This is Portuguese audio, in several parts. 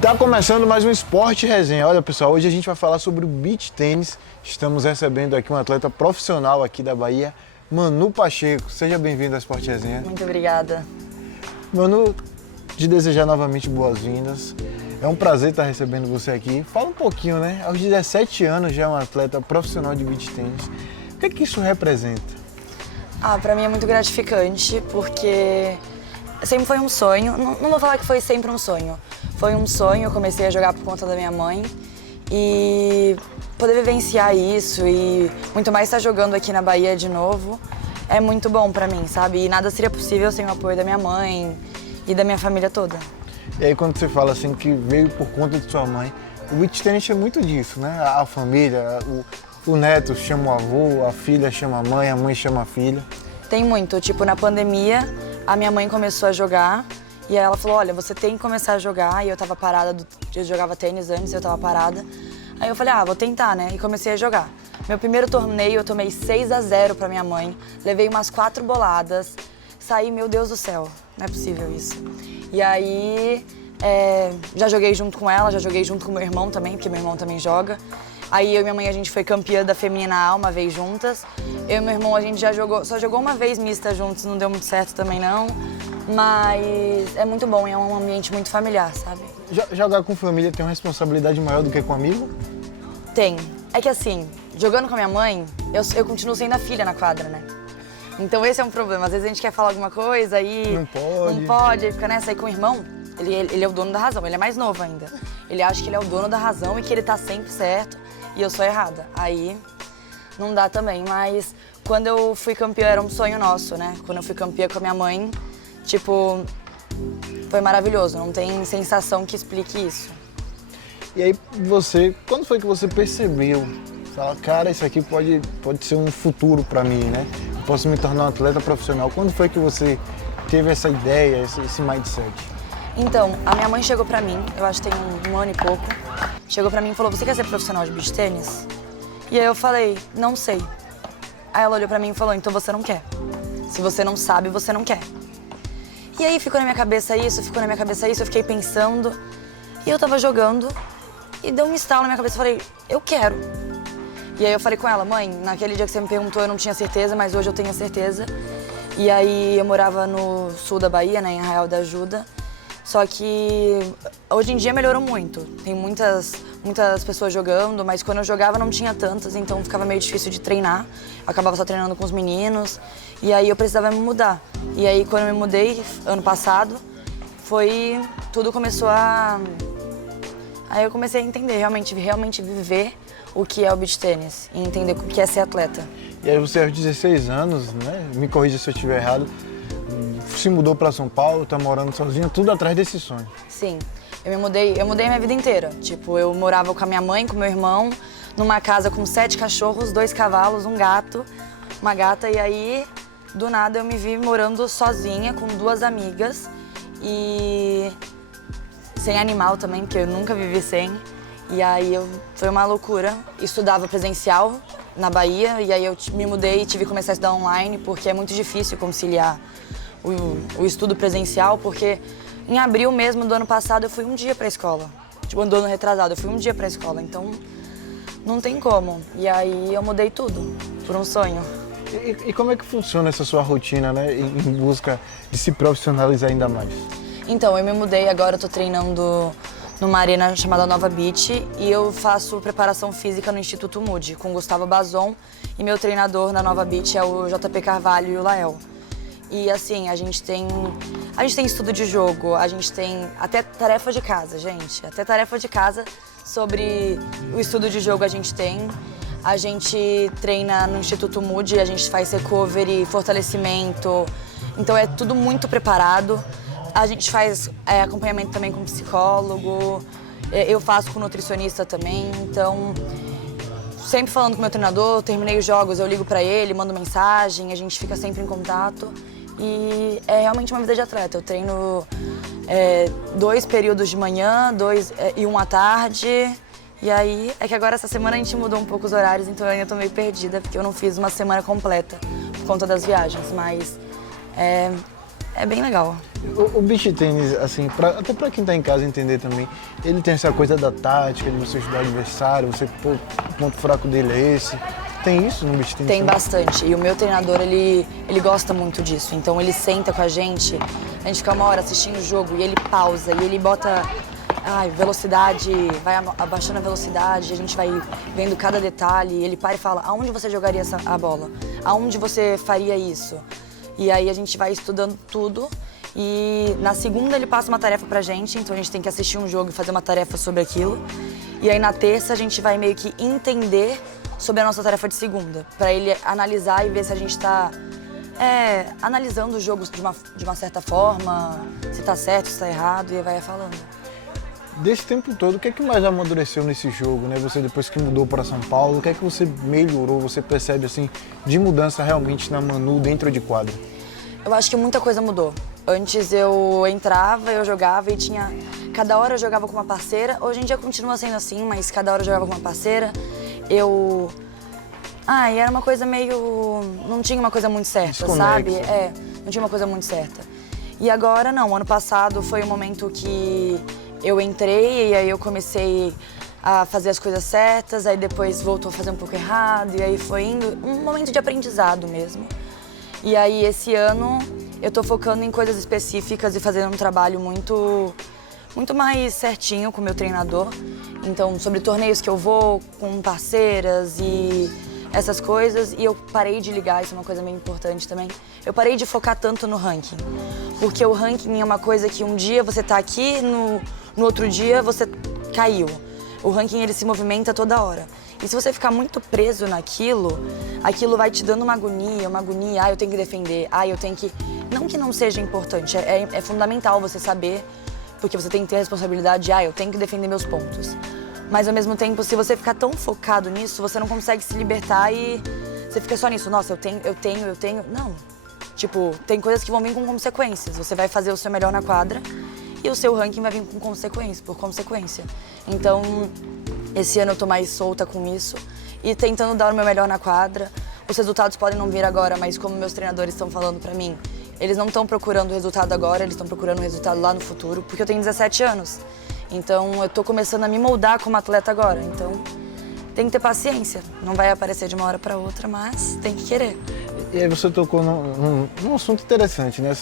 Tá começando mais um Esporte Resenha. Olha, pessoal, hoje a gente vai falar sobre o beach tênis. Estamos recebendo aqui um atleta profissional aqui da Bahia, Manu Pacheco. Seja bem-vindo ao Esporte Resenha. Muito obrigada. Manu, te desejar novamente boas-vindas. É um prazer estar recebendo você aqui. Fala um pouquinho, né? Aos 17 anos já é um atleta profissional de beach tênis. O que é que isso representa? Pra mim é muito gratificante, porque sempre foi um sonho. Não vou falar que foi sempre um sonho. Foi um sonho, eu comecei a jogar por conta da minha mãe. E poder vivenciar isso e muito mais estar jogando aqui na Bahia de novo é muito bom pra mim, sabe? E nada seria possível sem o apoio da minha mãe e da minha família toda. E aí quando você fala assim que veio por conta de sua mãe, o beach tênis é muito disso, né? A família, o neto chama o avô, a filha chama a mãe chama a filha. Tem muito, tipo, na pandemia a minha mãe começou a jogar e aí ela falou, olha, você tem que começar a jogar, e eu tava parada, eu jogava tênis antes, eu tava parada. Aí eu falei, vou tentar, né? E comecei a jogar. Meu primeiro torneio eu tomei 6-0 pra minha mãe, levei umas 4 boladas, saí, meu Deus do céu, não é possível isso. E aí, já joguei junto com ela, já joguei junto com meu irmão também, porque meu irmão também joga. Aí eu e minha mãe, a gente foi campeã da Feminina A uma vez juntas. Eu e meu irmão, a gente só jogou uma vez mista juntos, não deu muito certo também não. Mas é muito bom, é um ambiente muito familiar, sabe? Jogar com família tem uma responsabilidade maior do que com amigo? Tem. É que assim, jogando com a minha mãe, eu continuo sendo a filha na quadra, né? Então esse é um problema. Às vezes a gente quer falar alguma coisa aí... Não pode, aí fica nessa. Aí com o irmão, ele é o dono da razão, ele é mais novo ainda. Ele acha que ele é o dono da razão e que ele tá sempre certo e eu sou errada. Aí não dá também, mas quando eu fui campeã era um sonho nosso, né? Quando eu fui campeã com a minha mãe, tipo, foi maravilhoso, não tem sensação que explique isso. E aí quando foi que você percebeu? Fala, cara, isso aqui pode ser um futuro pra mim, né? Eu posso me tornar um atleta profissional. Quando foi que você teve essa ideia, esse mindset? Então, a minha mãe chegou pra mim, eu acho que tem um ano e pouco, chegou pra mim e falou, você quer ser profissional de beach tênis? E aí eu falei, não sei. Aí ela olhou pra mim e falou, então você não quer. Se você não sabe, você não quer. E aí ficou na minha cabeça isso, eu fiquei pensando. E eu tava jogando e deu um estalo na minha cabeça, eu falei, eu quero. E aí eu falei com ela, mãe, naquele dia que você me perguntou eu não tinha certeza, mas hoje eu tenho certeza. E aí eu morava no sul da Bahia, né, em Arraial da Ajuda. Só que hoje em dia melhorou muito. Tem muitas pessoas jogando, mas quando eu jogava não tinha tantas, então ficava meio difícil de treinar. Eu acabava só treinando com os meninos. E aí eu precisava me mudar. E aí quando eu me mudei, ano passado, tudo começou a... Aí eu comecei a entender, realmente viver o que é o beach tênis e entender o que é ser atleta. E aí você aos 16 anos, né, me corrija se eu estiver errado, se mudou para São Paulo, tá morando sozinha, tudo atrás desse sonho. Sim, eu mudei a minha vida inteira. Tipo, eu morava com a minha mãe, com meu irmão, numa casa com 7 cachorros, 2 cavalos, um gato, uma gata. E aí, do nada, eu me vi morando sozinha com 2 amigas e sem animal também, porque eu nunca vivi sem. E aí foi uma loucura. Estudava presencial na Bahia e aí eu me mudei e tive que começar a estudar online, porque é muito difícil conciliar o estudo presencial, porque em abril mesmo do ano passado eu fui um dia pra escola. Tipo, do ano retrasado, eu fui um dia pra escola, então não tem como. E aí eu mudei tudo por um sonho. E como é que funciona essa sua rotina, né, em busca de se profissionalizar ainda mais? Então, eu me mudei, agora eu tô treinando numa arena chamada Nova Beach e eu faço preparação física no Instituto Moody, com o Gustavo Bazon, e meu treinador na Nova Beach é o JP Carvalho e o Lael. E assim, a gente tem estudo de jogo, a gente tem até tarefa de casa, gente. Até tarefa de casa sobre o estudo de jogo a gente tem. A gente treina no Instituto Moody, a gente faz recovery, fortalecimento. Então é tudo muito preparado. A gente faz acompanhamento também com psicólogo. Eu faço com nutricionista também. Então, sempre falando com o meu treinador, terminei os jogos, eu ligo pra ele, mando mensagem, a gente fica sempre em contato. E é realmente uma vida de atleta. Eu treino 2 períodos de manhã, 2 e 1 à tarde. E aí, é que agora essa semana a gente mudou um pouco os horários, então eu ainda tô meio perdida, porque eu não fiz uma semana completa por conta das viagens. Mas é bem legal. O beach tênis, assim, até pra quem tá em casa entender também, ele tem essa coisa da tática, de você estudar o adversário, você, pô, o ponto fraco dele é esse. Tem isso no beach tênis? Tem bastante. E o meu treinador, ele gosta muito disso. Então ele senta com a gente fica uma hora assistindo o jogo e ele pausa e ele bota velocidade, vai abaixando a velocidade, a gente vai vendo cada detalhe. Ele para e fala, aonde você jogaria a bola? Aonde você faria isso? E aí a gente vai estudando tudo. E na segunda ele passa uma tarefa pra gente, então a gente tem que assistir um jogo e fazer uma tarefa sobre aquilo. E aí na terça a gente vai meio que entender sobre a nossa tarefa de segunda, pra ele analisar e ver se a gente tá analisando os jogos de uma certa forma, se tá certo, se tá errado, e aí vai falando. Desse tempo todo, o que é que mais amadureceu nesse jogo, né? Você depois que mudou para São Paulo, o que é que você melhorou, você percebe assim, de mudança realmente na Manu dentro de quadra? Eu acho que muita coisa mudou. Antes eu entrava, eu jogava e tinha... Cada hora eu jogava com uma parceira, hoje em dia continua sendo assim, mas cada hora eu jogava com uma parceira. E era uma coisa meio... Não tinha uma coisa muito certa, sabe? Não tinha uma coisa muito certa. E agora não, ano passado foi um momento que eu entrei e aí eu comecei a fazer as coisas certas, aí depois voltou a fazer um pouco errado, e aí foi indo um momento de aprendizado mesmo. E aí esse ano eu tô focando em coisas específicas e fazendo um trabalho muito mais certinho com o meu treinador. Então, sobre torneios que eu vou, com parceiras e essas coisas. E eu parei de ligar, isso é uma coisa bem importante também. Eu parei de focar tanto no ranking. Porque o ranking é uma coisa que um dia você tá aqui, no outro dia você caiu. O ranking, ele se movimenta toda hora. E se você ficar muito preso naquilo, aquilo vai te dando uma agonia, eu tenho que defender, eu tenho que... Não que não seja importante, é fundamental você saber, porque você tem que ter a responsabilidade de, eu tenho que defender meus pontos. Mas ao mesmo tempo, se você ficar tão focado nisso, você não consegue se libertar e você fica só nisso. Nossa, eu tenho... Não. Tipo, tem coisas que vão vir com consequências. Você vai fazer o seu melhor na quadra e o seu ranking vai vir com consequências, por consequência. Então, esse ano eu tô mais solta com isso e tentando dar o meu melhor na quadra. Os resultados podem não vir agora, mas como meus treinadores estão falando pra mim, eles não estão procurando o resultado agora, eles estão procurando o resultado lá no futuro, porque eu tenho 17 anos. Então, eu tô começando a me moldar como atleta agora. Então, tem que ter paciência. Não vai aparecer de uma hora pra outra, mas tem que querer. E aí você tocou num assunto interessante, né?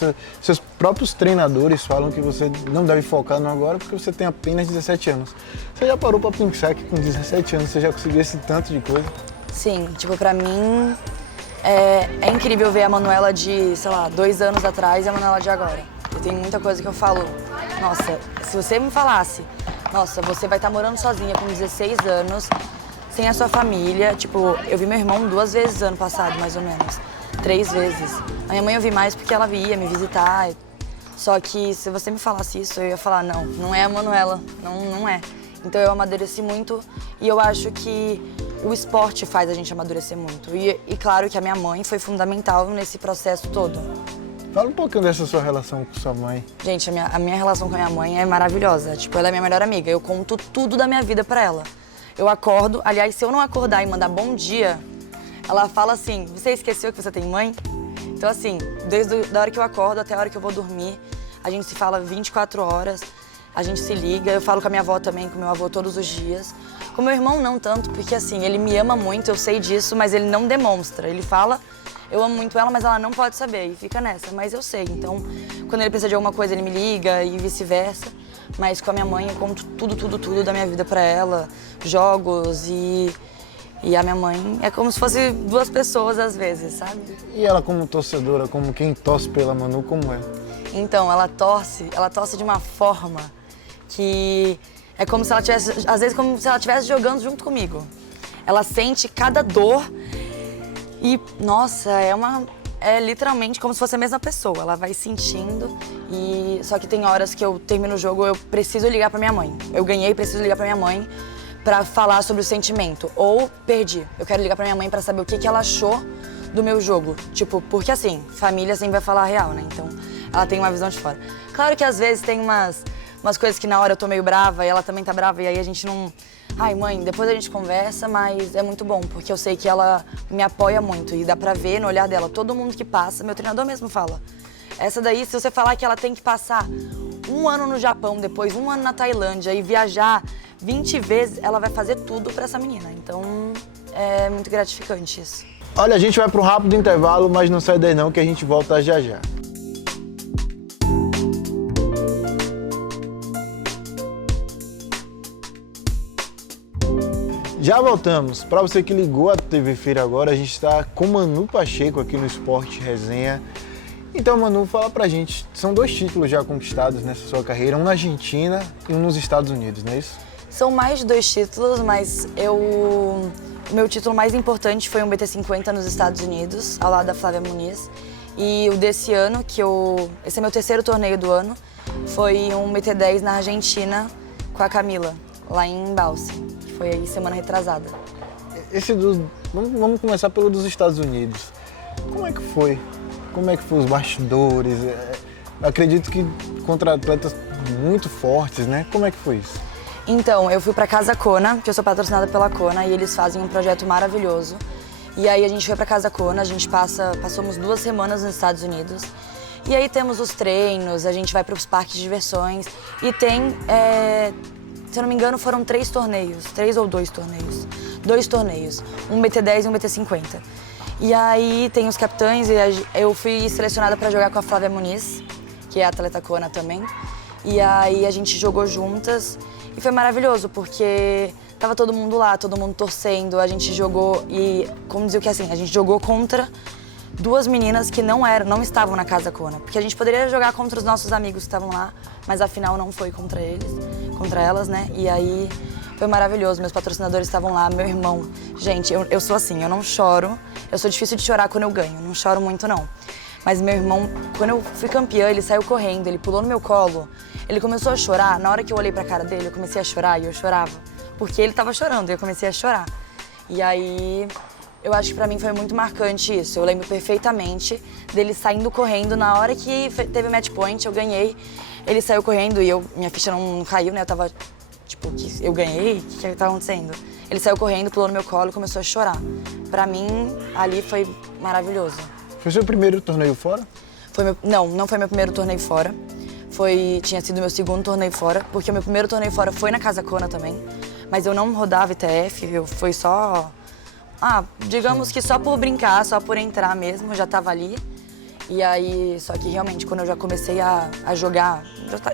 Seus próprios treinadores falam que você não deve focar no agora porque você tem apenas 17 anos. Você já parou pra pensar que com 17 anos você já conseguiu esse tanto de coisa? Sim, tipo, pra mim é incrível ver a Manuela de, sei lá, 2 anos atrás e a Manuela de agora. Eu tenho muita coisa que eu falo, nossa, se você me falasse, nossa, você vai estar morando sozinha com 16 anos, sem a sua família, tipo, eu vi meu irmão 2 vezes ano passado, mais ou menos. 3 vezes. A minha mãe eu vi mais porque ela ia me visitar. Só que se você me falasse isso, eu ia falar, não é a Manuela, não é. Então eu amadureci muito e eu acho que o esporte faz a gente amadurecer muito. E claro que a minha mãe foi fundamental nesse processo todo. Fala um pouquinho dessa sua relação com sua mãe. Gente, a minha relação com a minha mãe é maravilhosa. Tipo, ela é minha melhor amiga. Eu conto tudo da minha vida pra ela. Eu acordo, aliás, se eu não acordar e mandar bom dia, ela fala assim, você esqueceu que você tem mãe? Então assim, desde a hora que eu acordo até a hora que eu vou dormir, a gente se fala 24 horas, a gente se liga, eu falo com a minha avó também, com o meu avô todos os dias. Com meu irmão não tanto, porque assim, ele me ama muito, eu sei disso, mas ele não demonstra. Ele fala, eu amo muito ela, mas ela não pode saber, e fica nessa, mas eu sei. Então, quando ele precisa de alguma coisa, ele me liga e vice-versa. Mas com a minha mãe eu conto tudo da minha vida pra ela, jogos e a minha mãe é como se fosse 2 pessoas às vezes, sabe? E ela como torcedora, como quem torce pela Manu, como é? Então, ela torce de uma forma que é como se ela tivesse, às vezes como se ela estivesse jogando junto comigo. Ela sente cada dor e, nossa, é literalmente como se fosse a mesma pessoa. Ela vai sentindo e só que tem horas que eu termino o jogo, eu preciso ligar pra minha mãe. Eu ganhei, preciso ligar pra minha mãe pra falar sobre o sentimento. Ou perdi. Eu quero ligar pra minha mãe pra saber o que ela achou do meu jogo. Tipo, porque assim, família sempre vai falar a real, né? Então, ela tem uma visão de fora. Claro que às vezes tem umas coisas que na hora eu tô meio brava e ela também tá brava e aí a gente não... Ai, mãe, depois a gente conversa, mas é muito bom, porque eu sei que ela me apoia muito e dá pra ver no olhar dela. Todo mundo que passa, meu treinador mesmo fala, Essa daí, se você falar que ela tem que passar um ano no Japão, depois um ano na Tailândia e viajar 20 vezes, ela vai fazer tudo pra essa menina. Então, é muito gratificante isso. Olha, a gente vai para um rápido intervalo, mas não sai daí não, que a gente volta já já. Já voltamos. Para você que ligou a TV Feira agora, a gente está com Manu Pacheco aqui no Esporte Resenha. Então, Manu, fala pra gente, são 2 títulos já conquistados nessa sua carreira, um na Argentina e um nos Estados Unidos, não é isso? São mais de 2 títulos, mas o meu título mais importante foi um BT50 nos Estados Unidos, ao lado da Flávia Muniz. E o desse ano, esse é meu 3º torneio do ano, foi um BT10 na Argentina com a Camila, lá em Balse, que foi aí semana retrasada. Vamos começar pelo dos Estados Unidos. Como é que foi? Como é que foi os bastidores? Acredito que contra atletas muito fortes, né? Como é que foi isso? Então, eu fui pra Casa Kona, que eu sou patrocinada pela Kona, e eles fazem um projeto maravilhoso. E aí a gente foi pra Casa Kona, a gente passamos 2 semanas nos Estados Unidos. E aí temos os treinos, a gente vai pros parques de diversões. E tem, se eu não me engano, foram 3 torneios, 3 ou 2 torneios. 2 torneios, um BT10 e um BT50. E aí tem os capitães e eu fui selecionada para jogar com a Flávia Muniz, que é atleta Kona também. E aí a gente jogou juntas e foi maravilhoso, porque tava todo mundo lá, todo mundo torcendo, a gente jogou e, como dizer o que assim, a gente jogou contra 2 meninas que não estavam na Casa Kona. Porque a gente poderia jogar contra os nossos amigos que estavam lá, mas a final não foi contra elas, né? E aí foi maravilhoso, meus patrocinadores estavam lá, meu irmão. Gente, eu sou assim, eu não choro, eu sou difícil de chorar quando eu ganho, não choro muito não. Mas meu irmão, quando eu fui campeã, ele saiu correndo, ele pulou no meu colo, ele começou a chorar. Na hora que eu olhei pra cara dele, eu comecei a chorar e eu chorava. Porque ele tava chorando e eu comecei a chorar. E aí, eu acho que pra mim foi muito marcante isso. Eu lembro perfeitamente dele saindo correndo. Na hora que teve match point, eu ganhei. Ele saiu correndo e minha ficha não caiu, né? Eu tava, tipo, eu ganhei? O que tava acontecendo? Ele saiu correndo, pulou no meu colo e começou a chorar. Pra mim, ali foi maravilhoso. Foi seu primeiro torneio fora? Não foi meu primeiro torneio fora. Tinha sido meu 2º torneio fora, porque o meu primeiro torneio fora foi na Casa Kona também. Mas eu não rodava ITF, foi só... digamos que só por brincar, só por entrar mesmo, já tava ali. E aí, só que realmente, quando eu já comecei a jogar,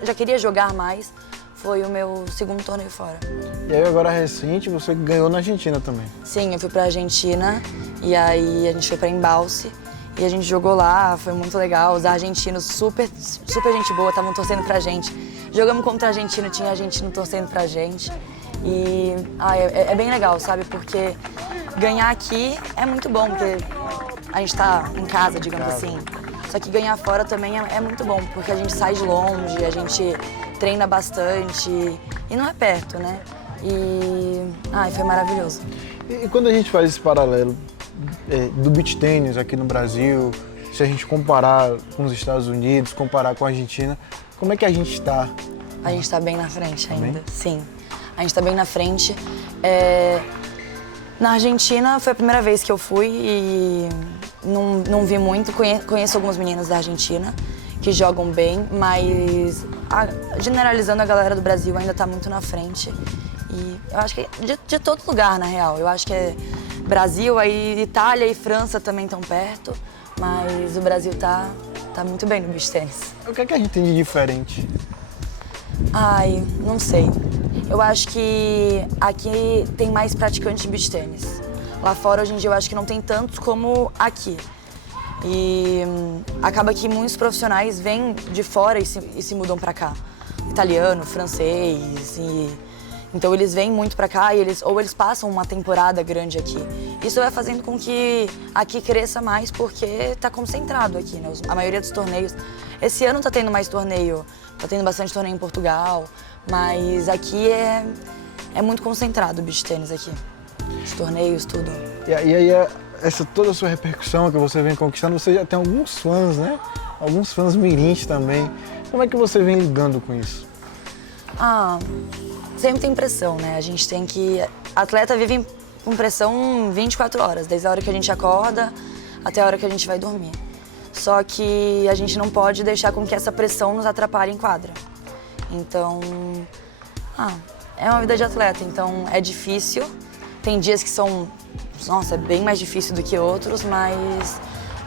já queria jogar mais, foi o meu 2º torneio fora. E aí, agora recente, você ganhou na Argentina também? Sim, eu fui pra Argentina, e aí a gente foi pra Embalse. E a gente jogou lá, foi muito legal. Os argentinos, super gente boa, estavam torcendo pra gente. Jogamos contra argentino, tinha argentino torcendo pra gente. E é bem legal, sabe? Porque ganhar aqui é muito bom, porque a gente tá em casa, digamos assim. Só que ganhar fora também é muito bom, porque a gente sai de longe, a gente treina bastante e não é perto, né? E foi maravilhoso. E quando a gente faz esse paralelo do beach tênis aqui no Brasil, se a gente comparar com os Estados Unidos, comparar com a Argentina, como é que a gente está? A gente está bem na frente ainda, bem? Sim. A gente está bem na frente. Na Argentina foi a primeira vez que eu fui e não vi muito. Conheço algumas meninas da Argentina que jogam bem, mas generalizando, a galera do Brasil ainda está muito na frente. E eu acho que de todo lugar, na real. Eu acho que Brasil, aí Itália e França também estão perto, mas o Brasil tá muito bem no beach tênis. O que é que a gente tem de diferente? Não sei. Eu acho que aqui tem mais praticantes de beach tênis. Lá fora, hoje em dia, eu acho que não tem tantos como aqui. E acaba que muitos profissionais vêm de fora e se mudam pra cá. Italiano, francês Então eles vêm muito pra cá e eles passam uma temporada grande aqui. Isso vai fazendo com que aqui cresça mais porque tá concentrado aqui, né? A maioria dos torneios. Esse ano tá tendo mais torneio, tá tendo bastante torneio em Portugal, mas aqui é muito concentrado o beach tênis aqui. Os torneios, tudo. E aí, toda a sua repercussão que você vem conquistando, você já tem alguns fãs, né? Alguns fãs mirins também. Como é que você vem lidando com isso? Sempre tem pressão, né? A gente tem que... Atleta vive com pressão 24 horas, desde a hora que a gente acorda até a hora que a gente vai dormir. Só que a gente não pode deixar com que essa pressão nos atrapalhe em quadra. Então, é uma vida de atleta, então é difícil. Tem dias que são, nossa, é bem mais difícil do que outros, mas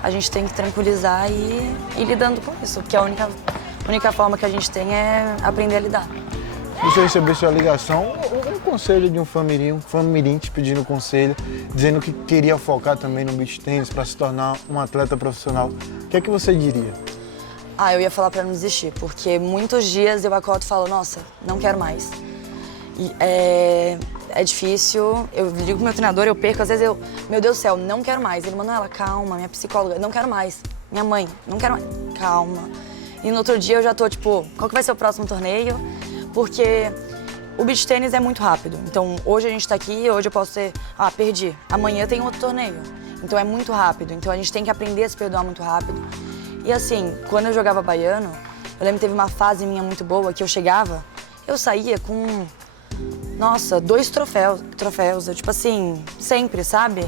a gente tem que tranquilizar e ir lidando com isso, porque a única forma que a gente tem é aprender a lidar. Você recebeu sua ligação, um conselho de um famirim te pedindo conselho, dizendo que queria focar também no beach tennis para se tornar um atleta profissional. O que é que você diria? Eu ia falar para não desistir, porque muitos dias eu acordo e falo, nossa, não quero mais. E é difícil, eu ligo pro meu treinador, eu perco, às vezes meu Deus do céu, não quero mais. Ele, Manuela, calma, minha psicóloga, não quero mais. Minha mãe, não quero mais, calma. E no outro dia eu já tô tipo, qual que vai ser o próximo torneio? Porque o beach tênis é muito rápido. Então hoje a gente tá aqui, hoje eu posso ser, perdi. Amanhã tem outro torneio. Então é muito rápido. Então a gente tem que aprender a se perdoar muito rápido. E assim, quando eu jogava baiano, eu lembro que teve uma fase minha muito boa que eu chegava, eu saía com, nossa, 2 troféus, tipo assim, sempre, sabe?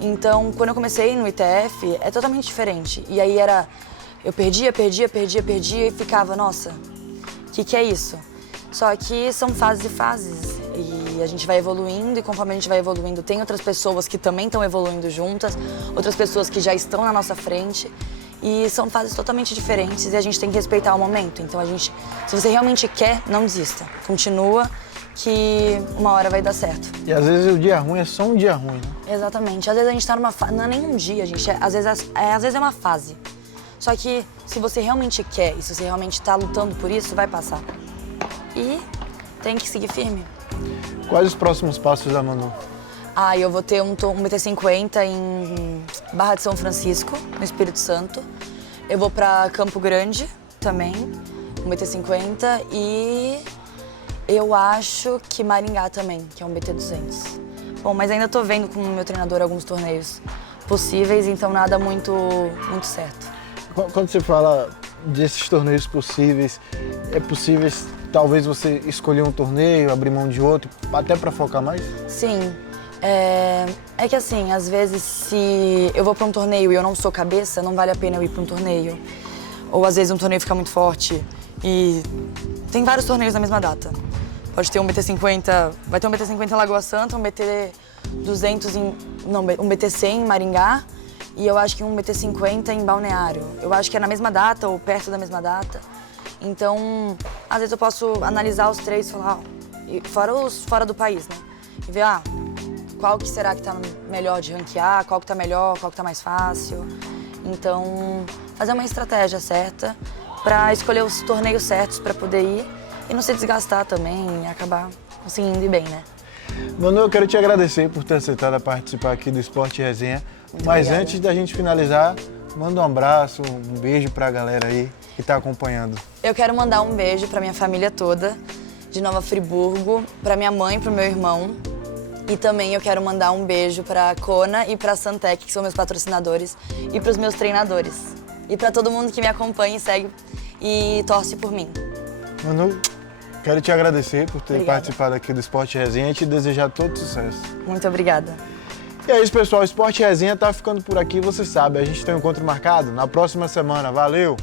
Então quando eu comecei no ITF, é totalmente diferente. E aí eu perdia e ficava, nossa, o que é isso? Só que são fases e fases e a gente vai evoluindo e conforme a gente vai evoluindo tem outras pessoas que também estão evoluindo juntas, outras pessoas que já estão na nossa frente e são fases totalmente diferentes e a gente tem que respeitar o momento. Então se você realmente quer, não desista, continua que uma hora vai dar certo. E às vezes o dia ruim é só um dia ruim, né? Exatamente, às vezes a gente tá numa fase, não é nem um dia, gente, às vezes é uma fase. Só que se você realmente quer e se você realmente tá lutando por isso, vai passar. E tem que seguir firme. Quais os próximos passos da Manu? Eu vou ter um BT50 em Barra de São Francisco, no Espírito Santo. Eu vou pra Campo Grande também, um BT50. E eu acho que Maringá também, que é um BT200. Bom, mas ainda tô vendo com o meu treinador alguns torneios possíveis, então nada muito certo. Quando você fala desses torneios possíveis, é possível talvez você escolher um torneio, abrir mão de outro, até para focar mais? Sim. É que assim, às vezes se eu vou para um torneio e eu não sou cabeça, não vale a pena eu ir para um torneio. Ou às vezes um torneio fica muito forte e tem vários torneios na mesma data. Pode ter um BT50, vai ter um BT50 em Lagoa Santa, um BT200 um BT100 em Maringá e eu acho que um BT50 em Balneário. Eu acho que é na mesma data ou perto da mesma data. Então, às vezes eu posso analisar os 3 e falar, fora os fora do país, né? E ver, qual que será que tá melhor de ranquear, qual que tá melhor, qual que tá mais fácil. Então, fazer uma estratégia certa para escolher os torneios certos para poder ir e não se desgastar também e acabar conseguindo ir bem, né? Manu, eu quero te agradecer por ter aceitado participar aqui do Esporte Resenha. Mas obrigada. Antes da gente finalizar, manda um abraço, um beijo pra galera aí que tá acompanhando. Eu quero mandar um beijo pra minha família toda, de Nova Friburgo, pra minha mãe e pro meu irmão. E também eu quero mandar um beijo pra Kona e pra Santec, que são meus patrocinadores, e pros meus treinadores. E pra todo mundo que me acompanha e segue e torce por mim. Manu, quero te agradecer por ter Obrigada. participado aqui do Esporte Resenha e te desejar todo sucesso. Muito obrigada. E é isso, pessoal. O Esporte Resenha tá ficando por aqui, você sabe. A gente tem um encontro marcado na próxima semana. Valeu!